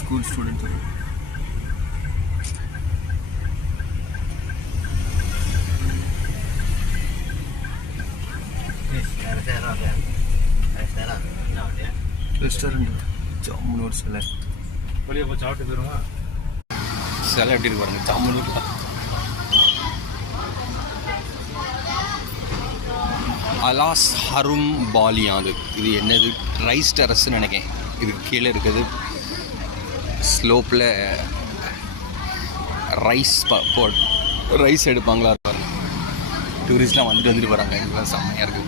School student. Restaurant jamun ஒரு சிலை வெளியே போய் சாப்பிட்டு போயிருமா? சிலை எப்படி இருக்கு பாருங்க, ஜாமுன். அலாஸ் ஹரும் பாலியா அது. இது என்னது, ரைஸ் டெரஸ்ன்னு நினைக்கிறேன். இதுக்கு கீழே இருக்குது ஸ்லோப்பில் ரைஸ் எடுப்பாங்களா இருப்பாங்க. டூரிஸ்ட்லாம் வந்துட்டு வராங்க. இதெல்லாம் செம்மையாக இருக்குது.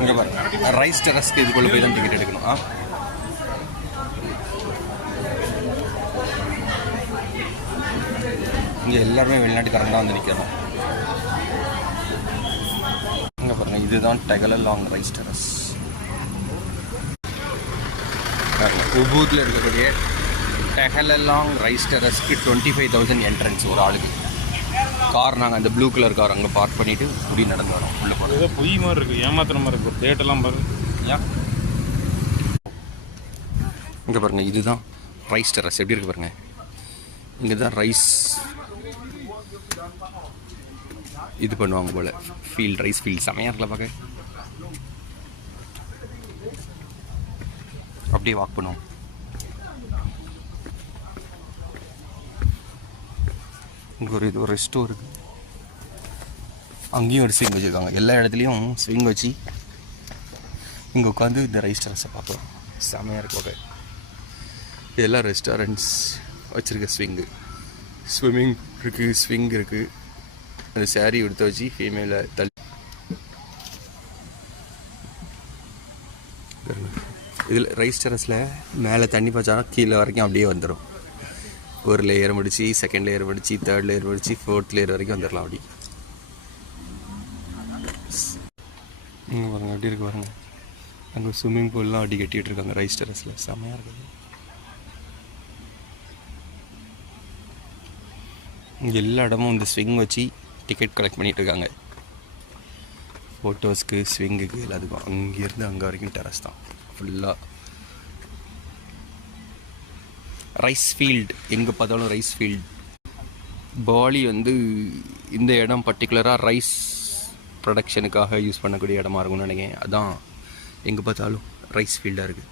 இங்கே பாருங்க, ரைஸ் டெரஸ்க்கு இதுக்குள்ளே போய் தான் டிக்கெட் எடுக்கணும். இங்கே எல்லாருமே வெளிநாட்டுக்காரங்க தான் வந்து நிற்கிறோம். இங்கே பாருங்கள், இதுதான் டெகலலாங் ரைஸ் டெரஸ். உபூத்தில் இருக்கக்கூடிய டெகலலாங் ரைஸ் டெரஸ்க்கு 25,000 என்ட்ரன்ஸ் ஒரு ஆளுக்கு. கார் நாங்கள் அந்த ப்ளூ கலர் கார் அங்கே பார்க் பண்ணிவிட்டு இப்படி நடந்து வரோம். உள்ளே போகிறோம். ஏதோ பொய் மாதிரி இருக்குது, ஏமாத்துற மாதிரி இருக்குது. டேட்டெல்லாம் பாரு. ஏன் இங்கே பாருங்கள், இதுதான் ரைஸ் டெரஸ். எப்படி இருக்கு பாருங்கள். இங்கே தான் ரைஸ் இது பண்ணுவாங்க போல். ஃபீல்ட், ரைஸ் ஃபீல்ட் செமையாக இருக்கல பார்க்க. அப்படியே வாக் பண்ணுவோம். இங்கே ஒரு ரெஸ்டோ இருக்குது. அங்கேயும் ஒரு ஸ்விங் வச்சுருக்காங்க. எல்லா இடத்துலையும் ஸ்விங் வச்சு இங்கே உட்காந்து இந்த ரைஸ் டெரஸை பார்க்குறோம். செமையாக இருக்கு பார்க்க. இதெல்லாம் ரெஸ்டாரண்ட்ஸ் வச்சுருக்க ஸ்விங்கு. ஸ்விம்மிங் இருக்குது, ஸ்விங் இருக்குது. அந்த சேரீ எடுத்து வச்சு ஃபீமேலை தள்ளி. இதில் ரைஸ் டெரஸில் மேலே தண்ணி பாய்ச்சானா கீழே வரைக்கும் அப்படியே வந்துடும். ஒரு லேயர் முடிச்சு, செகண்ட் லேயர் முடிச்சு, தேர்ட் லேயர் முடிச்சு, ஃபோர்த் லேயர் வரைக்கும் வந்துடலாம். அப்படி பாருங்கள், அப்படி இருக்கு பாருங்கள். அங்கே ஸ்விம்மிங் பூல்லாம் அப்படி கட்டிகிட்டு இருக்காங்க ரைஸ் டெரஸில். செம்மையாக இருக்குது. இங்கே எல்லா இடமும் இந்த ஸ்விங் வச்சு டிக்கெட் கலெக்ட் பண்ணிகிட்டு இருக்காங்க. ஃபோட்டோஸ்க்கு, ஸ்விங்குக்கு, எல்லாத்துக்கும். அங்கேருந்து அங்கே வரைக்கும் டெரஸ் தான் ஃபுல்லாக. ரைஸ் ஃபீல்டு, எங்கே பார்த்தாலும் ரைஸ் ஃபீல்டு. பாலி வந்து இந்த இடம் பர்டிகுலராக ரைஸ் ப்ரொடக்ஷனுக்காக யூஸ் பண்ணக்கூடிய இடமா இருக்கும்னு நினைக்கிறேன். அதான் எங்கே பார்த்தாலும் ரைஸ் ஃபீல்டாக இருக்குது.